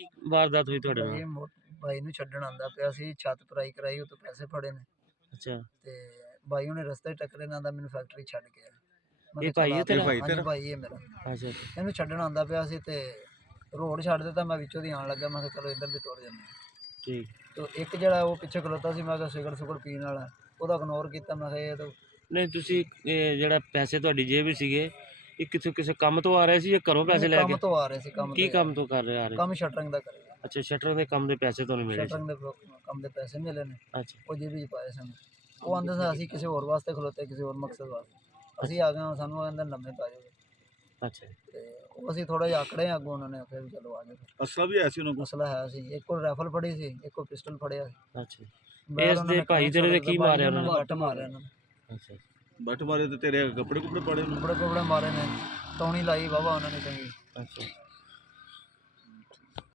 ਕੀ ਵਾਰਦਾਤ ਹੋਈ ਤੁਹਾਡੇ ਭਾਈ ਨਾਲ? ਬਾਈ ਨੂੰ ਛੱਡਣ ਆਂਦਾ ਪਿਆ ਸੀ, ਛੱਤ ਪਰਾਈ ਕਰਾਈ, ਉਹ ਤੋਂ ਪੈਸੇ ਫੜੇ ਨੇ ਅੱਛਾ, ਤੇ ਬਾਈ ਉਹਨੇ ਰਸਤੇ 'ਚ ਟੱਕਰੇ ਨਾਲ ਦਾ ਮੈਨੂੰ ਫੈਕਟਰੀ ਛੱਡ ਗਿਆ। ਮੈਂ ਇਹ ਕਿਹਾ ਭਾਈ ਹੈ ਚੱਲ ਤੇਰਾ? ਆ- ਹਾਂਜੀ ਭਾਈ ਇਹ ਮੇਰਾ। ਅੱਛਾ ਇਹਨੂੰ ਛੱਡਣ ਆਂਦਾ ਪਿਆ ਸੀ ਤੇ ਰੋਡ ਛੱਡ ਦਿੱਤਾ, ਮੈਂ ਵਿੱਚੋਂ ਦੀ ਆਉਣ ਲੱਗਾ, ਮੈਂ ਕਿਹਾ ਚਲੋ ਇੱਧਰ ਦੀ ਟੁਰ ਜਾਂਦੇ ਹਾਂ। ਠੀਕ। ਤੇ ਇੱਕ ਜਿਹੜਾ ਉਹ ਪਿੱਛੇ ਖਲੋਤਾ ਸੀ, ਮੈਂ ਕਿਹਾ ਸਿਗਰਟ ਸੁਗਰ ਪੀਣ ਵਾਲਾ, ਉਹਦਾ ਇਗਨੋਰ ਕੀਤਾ। ਮੈਂ ਕਿਹਾ ਇਹ ਤਾਂ ਨਹੀਂ ਤੁਸੀਂ ਇਹ ਜਿਹੜਾ ਪੈਸੇ ਤੁਹਾਡੀ ਜੇਬ ਵਿੱਚ ਸੀਗੇ, ਇਹ ਕਿਸੇ ਕੰਮ ਤੋਂ ਆ ਰਹੇ ਸੀ ਜਾਂ ਘਰੋਂ ਪੈਸੇ ਲੈ ਕੰਮ ਕੇ? ਤੋਂ ਆ ਰਹੇ ਸੀ। ਕੰਮ ਕੀ ਤੇ ਕੰਮ ਤੋਂ ਕਰ ਰਹੇ ਆ ਰਹੇ? ਕੰਮ ਸ਼ਟਰਿੰਗ ਦਾ ਕਰੇ। ਅੱਛਾ, ਸ਼ਟਰ ਦੇ ਕੰਮ ਦੇ ਪੈਸੇ ਤੁਹਾਨੂੰ ਮਿਲੇ ਸੀ? ਸ਼ਟਰਿੰਗ ਦੇ ਕੰਮ ਦੇ ਪੈਸੇ ਮਿਲੇ ਨੇ, ਅੱਛਾ ਉਹ ਜੇਬ ਵਿੱਚ ਪਾਏ ਸਨ। ਉਹ ਆਂਦੇ ਸੀ ਅਸੀਂ ਕਿਸੇ ਹੋਰ ਵਾਸਤੇ ਖਲੋਤੇ, ਕਿਸੇ ਹੋਰ ਮਕਸਦ ਵਾਸਤੇ। ਅਸੀਂ ਆ ਗਏ, ਸਾਨੂੰ ਅੰਦਰ ਲੰਮੇ ਪਾ ਜਾਓ। ਅੱਛਾ ਤੇ ਉਹ ਅਸੀਂ ਥੋੜਾ ਜਿਹਾ ਆਕੜੇ ਅੱਗੋਂ, ਉਹਨਾਂ ਨੇ ਆਖਿਆ ਵੀ ਚਲੋ ਆ ਜਾਓ। ਅਸਲਾ ਵੀ ਐਸੀ ਉਹਨਾਂ ਕੋਲ? ਮਸਲਾ ਹੈ ਸੀ, ਇੱਕ ਕੋਲ ਰਾਈਫਲ ਫੜੀ ਸੀ, ਇੱਕ ਕੋਲ ਪਿਸਟਲ ਫੜਿਆ ਸੀ। ਅੱਛਾ। ਬਾਹਰ ਇਸ ਉਹਨਾਂ ਦੇ ਨੇ ਭਾਈ ਤੇਰੇ ਦੇ ਕੀ ਮਾਰਿਆ ਉਹਨਾਂ ਨੇ? ਵੱਟ ਮਾਰਿਆ ਉਹਨਾਂ ਨੇ, ਅੱਛਾ ਬੱਟ ਮਾਰੇ ਤੇ ਤੇਰੇ ਕੱਪੜੇ ਕੁਪੜੇ ਪਾੜੇ ਉਹਨੂੰ? ਕੱਪੜੇ ਕੁਪੜੇ ਮਾਰੇ ਨੇ, ਤੌਣੀ ਲਾਈ ਵਾਹਵਾ ਉਹਨਾਂ ਨੇ ਚੰਗੀ। ਅੱਛਾ।